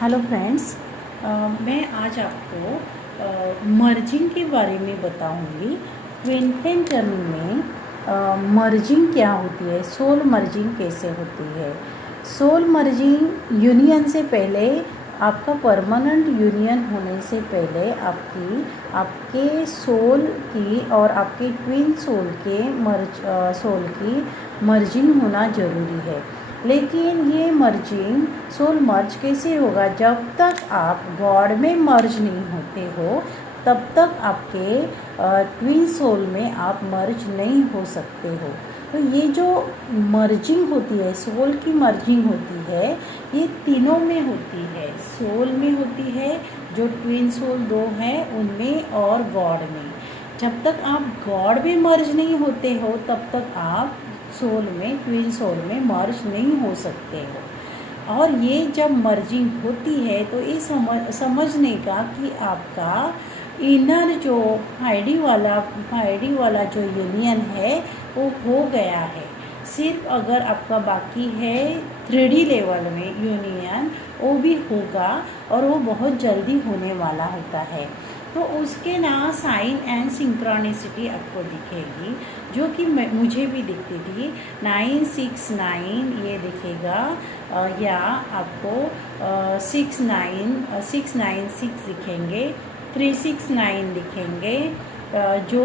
Hello friends, मैं आज आपको मर्जिंग के बारे में बताऊंगी। ट्विन फ्लेम जर्नी में मर्जिंग क्या होती है, सोल मर्जिंग कैसे होती है। सोल मर्जिंग यूनियन से पहले, आपका परमानेंट यूनियन होने से पहले आपके सोल की और आपके ट्विन सोल के सोल की मर्जिंग होना ज़रूरी है। लेकिन ये मर्जिंग सोल मर्ज कैसे होगा? जब तक आप गॉड में मर्ज नहीं होते हो तब तक आपके ट्विन सोल में आप मर्ज नहीं हो सकते हो। तो ये जो मर्जिंग होती है, सोल की मर्जिंग होती है, ये तीनों में होती है। सोल में होती है, जो ट्विन सोल दो हैं उनमें, और गॉड में। जब तक आप गॉड में मर्ज नहीं होते हो तब तक आप सोल में, ट्विन सोल में मर्ज नहीं हो सकते हो। और ये जब मर्जिंग होती है तो ये समझने का कि आपका इनर जो फाइडी वाला जो यूनियन है वो हो गया है। सिर्फ अगर आपका बाकी है 3D लेवल में यूनियन, वो भी होगा और वो बहुत जल्दी होने वाला होता है। तो उसके ना साइन एंड सिंक्रोनिसिटी आपको दिखेगी, जो कि मुझे भी दिखती थी। 969 ये दिखेगा, या आपको 696 दिखेंगे, 369 दिखेंगे। जो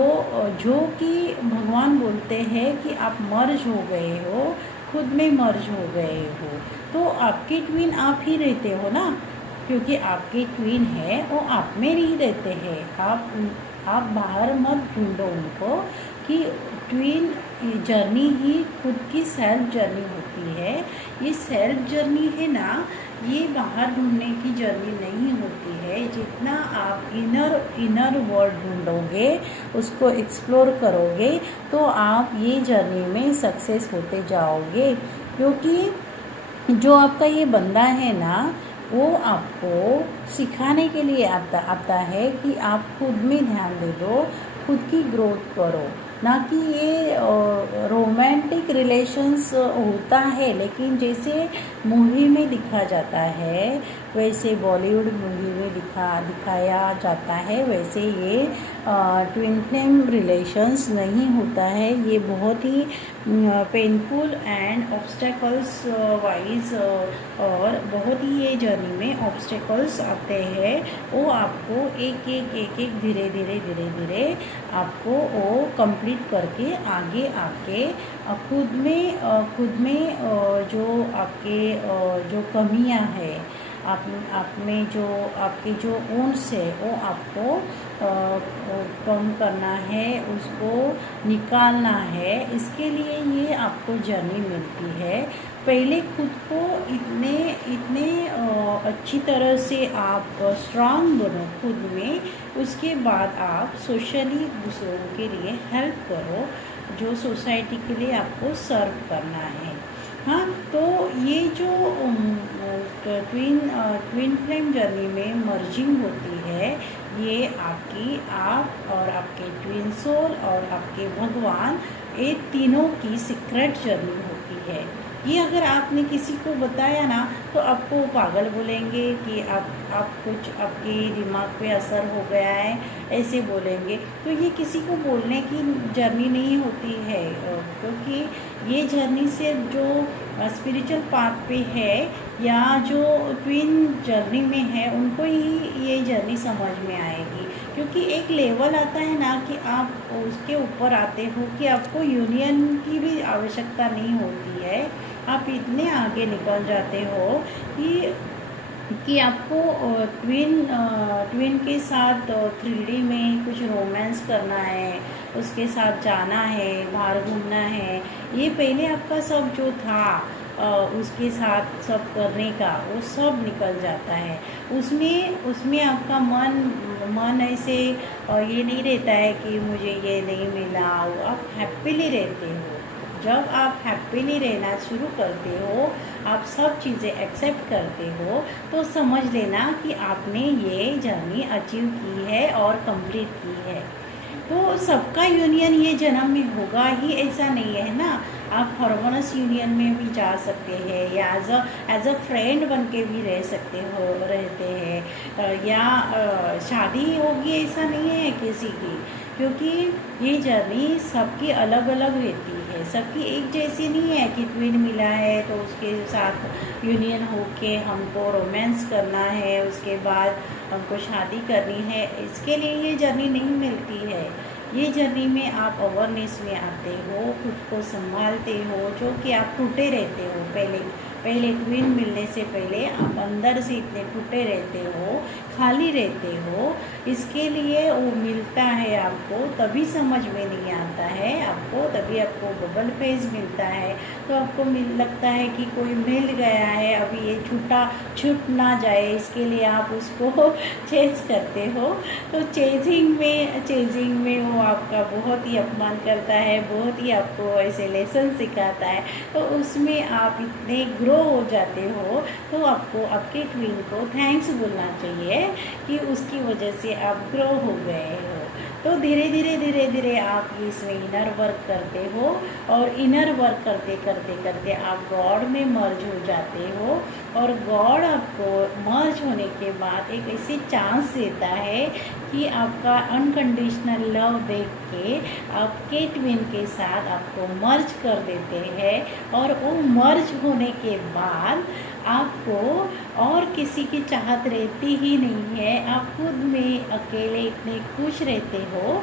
जो कि भगवान बोलते हैं कि आप मर्ज हो गए हो, खुद में मर्ज हो गए हो। तो आपके ट्विन आप ही रहते हो ना, क्योंकि आपके ट्विन है वो आप में ही रहते हैं। आप बाहर मत ढूंढो उनको, कि ट्विन जर्नी ही खुद की सेल्फ जर्नी होती है। ये सेल्फ जर्नी है ना, ये बाहर ढूंढने की जर्नी नहीं होती है। जितना आप इनर वर्ल्ड ढूंढोगे, उसको एक्सप्लोर करोगे, तो आप ये जर्नी में सक्सेस होते जाओगे। क्योंकि जो आपका ये बंदा है ना, वो आपको सिखाने के लिए आता है कि आप खुद में ध्यान दे दो, खुद की ग्रोथ करो। ना कि ये रोमांटिक रिलेशंस होता है, लेकिन जैसे मूवी में दिखा जाता है, वैसे बॉलीवुड मूवी में दिखाया जाता है, वैसे ये ट्विन फ्लेम रिलेशंस नहीं होता है। ये बहुत ही पेनफुल एंड ऑब्स्टेकल्स वाइज, और बहुत ही ये जर्नी में ऑब्स्टेकल्स आते हैं। वो आपको एक धीरे धीरे आपको वो कंप्लीट करके आगे आके खुद में जो आपके जो कमियां है, आप में जो आपके जो ओन्स है, वो आपको कम करना है, उसको निकालना है। इसके लिए ये आपको जर्नी मिलती है। पहले खुद को इतने अच्छी तरह से आप स्ट्रांग बनो खुद में, उसके बाद आप सोशली दूसरों के लिए हेल्प करो, जो सोसाइटी के लिए आपको सर्व करना है। हाँ, तो ये जो ट्विन फ्लेम जर्नी में मर्जिंग होती है, ये आप और आपके ट्विन सोल और आपके भगवान, ये तीनों की सीक्रेट जर्नी होती है। ये अगर आपने किसी को बताया ना, तो आपको पागल बोलेंगे कि आप कुछ आपके दिमाग पे असर हो गया है, ऐसे बोलेंगे। तो ये किसी को बोलने की जर्नी नहीं होती है, क्योंकि ये जर्नी सिर्फ जो स्पिरिचुअल पाथ पे है या जो ट्विन जर्नी में है, उनको ही ये जर्नी समझ में आएगी। क्योंकि एक लेवल आता है ना कि आप उसके ऊपर आते हो कि आपको यूनियन की भी आवश्यकता नहीं होती है। आप इतने आगे निकल जाते हो कि आपको ट्विन के साथ 3D में कुछ रोमांस करना है, उसके साथ जाना है, बाहर घूमना है। ये पहले आपका सब जो था उसके साथ सब करने का, वो सब निकल जाता है। उसमें आपका मन ऐसे ये नहीं रहता है कि मुझे ये नहीं मिला। आप हैप्पीली रहते हो। जब आप हैप्पीली रहना शुरू करते हो, आप सब चीज़ें एक्सेप्ट करते हो, तो समझ लेना कि आपने ये जर्नी अचीव की है और कंप्लीट की है। तो सबका यूनियन ये जन्म में होगा ही, ऐसा नहीं है ना। आप हार्मोनस यूनियन में भी जा सकते हैं, या एज अ फ्रेंड बन के भी रहते हैं, या शादी होगी ऐसा नहीं है किसी की, क्योंकि ये जर्नी सबकी अलग अलग रहती है, सबकी एक जैसी नहीं है कि ट्विन मिला है तो उसके साथ यूनियन होके हमको रोमांस करना है, उसके बाद हमको शादी करनी है, इसके लिए ये जर्नी नहीं मिलती है। ये जर्नी में आप अवेयरनेस में आते हो, खुद को संभालते हो, जो कि आप टूटे रहते हो पहले ट्विन मिलने से पहले आप अंदर से इतने टूटे रहते हो, खाली रहते हो, इसके लिए वो मिलता है आपको, तभी समझ में नहीं आता है आपको, तभी आपको बबल फेज मिलता है, तो आपको लगता है कि कोई मिल गया है, अभी ये छूट ना जाए, इसके लिए आप उसको चेज करते हो। तो चेजिंग में वो आपका बहुत ही अपमान करता है, बहुत ही आपको ऐसे लेसन सिखाता है, तो उसमें आप इतने ग्रो हो जाते हो, तो आपको आपके ट्विन को थैंक्स बोलना चाहिए कि उसकी वजह से आप ग्रो हो गए हो। तो धीरे धीरे आप इसमें इनर वर्क करते हो, और इनर वर्क करते आप गॉड में मर्ज हो जाते हो, और गॉड आपको मर्ज होने के बाद एक ऐसी चांस देता है कि आपका अनकंडीशनल लव देख के आपके ट्विन के साथ आपको मर्ज कर देते हैं, और वो मर्ज होने के बाद आपको और किसी की चाहत रहती ही नहीं है, आप खुद में अकेले इतने खुश रहते हो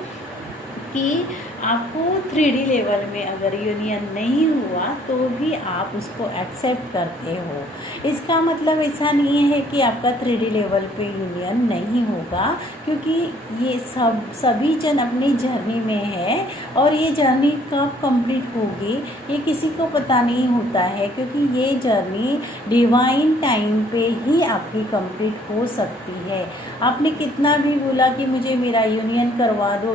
कि आपको 3D लेवल में अगर यूनियन नहीं हुआ तो भी आप उसको एक्सेप्ट करते हो। इसका मतलब ऐसा नहीं है कि आपका 3D लेवल पे यूनियन नहीं होगा, क्योंकि ये सभी जन अपनी जर्नी में है, और ये जर्नी कब कंप्लीट होगी ये किसी को पता नहीं होता है, क्योंकि ये जर्नी डिवाइन टाइम पे ही आपकी कंप्लीट हो सकती है। आपने कितना भी बोला कि मुझे मेरा यूनियन करवा दो,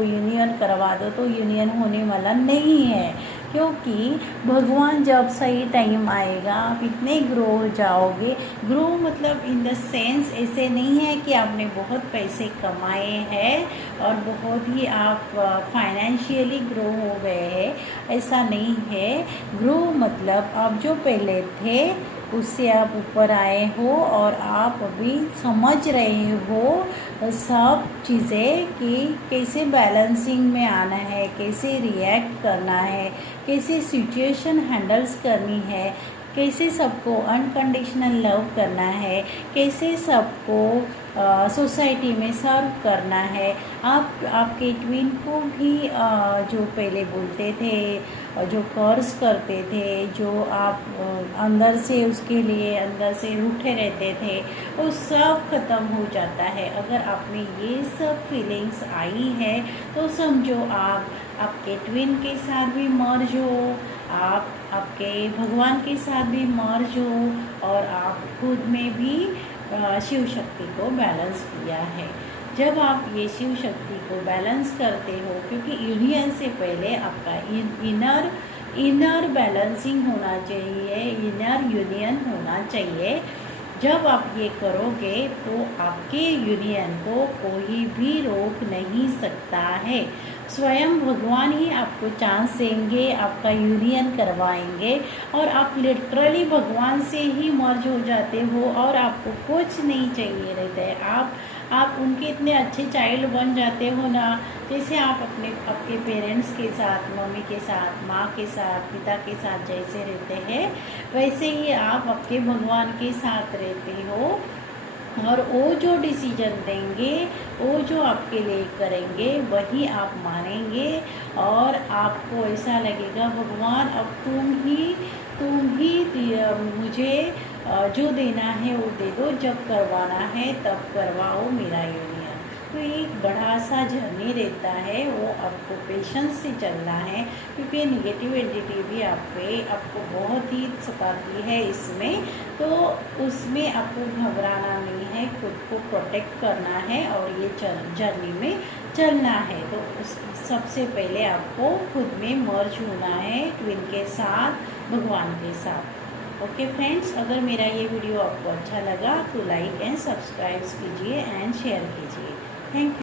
तो यूनियन होने वाला नहीं है, क्योंकि भगवान जब सही टाइम आएगा आप इतने ग्रो हो जाओगे। ग्रो मतलब इन द सेंस ऐसे नहीं है कि आपने बहुत पैसे कमाए हैं और बहुत ही आप फाइनेंशियली ग्रो हो गए हैं, ऐसा नहीं है। ग्रो मतलब आप जो पहले थे उससे आप ऊपर आए हो, और आप अभी समझ रहे हो सब चीज़ें कि कैसे बैलेंसिंग में आना है, कैसे रिएक्ट करना है, कैसे सिचुएशन हैंडल्स करनी है, कैसे सबको अनकंडीशनल लव करना है, कैसे सबको सोसाइटी में सर्व करना है। आप आपके ट्विन को भी जो पहले बोलते थे, जो कर्स करते थे, जो आप अंदर से उसके लिए अंदर से रूठे रहते थे, वो सब ख़त्म हो जाता है। अगर आप में ये सब फीलिंग्स आई है तो समझो आप आपके ट्विन के साथ भी मर्ज हो, आप आपके भगवान के साथ भी मर्ज हो, और आप खुद में भी शिव शक्ति को बैलेंस किया है। जब आप ये शिव शक्ति को बैलेंस करते हो, क्योंकि यूनियन से पहले आपका इनर बैलेंसिंग होना चाहिए, इनर यूनियन होना चाहिए। जब आप ये करोगे तो आपके यूनियन को कोई भी रोक नहीं सकता है। स्वयं भगवान ही आपको चांस देंगे, आपका यूनियन करवाएंगे, और आप लिटरली भगवान से ही मर्ज हो जाते हो, और आपको कुछ नहीं चाहिए रहता है। आप उनके इतने अच्छे चाइल्ड बन जाते हो ना, जैसे आप आपके पेरेंट्स के साथ, मम्मी के साथ, माँ के साथ, पिता के साथ जैसे रहते हैं, वैसे ही आप आपके भगवान के साथ रहते हो, और वो जो डिसीजन देंगे, वो जो आपके लिए करेंगे, वही आप मानेंगे, और आपको ऐसा लगेगा भगवान अब तुम ही मुझे जो देना है वो दे दो, जब करवाना है तब करवाओ मेरा यूनियन। तो एक बड़ा सा जर्नी रहता है, वो आपको पेशेंस से चलना है, क्योंकि नेगेटिव एंटिटी भी आपको बहुत ही सताती है इसमें, तो उसमें आपको घबराना नहीं है, खुद को प्रोटेक्ट करना है, और ये जर्नी में चलना है। तो सबसे पहले आपको खुद में मर्ज होना है, ट्विन के साथ, भगवान के साथ। ओके फ्रेंड्स, अगर मेरा ये वीडियो आपको अच्छा लगा तो लाइक एंड सब्सक्राइब कीजिए एंड शेयर कीजिए। Thank you.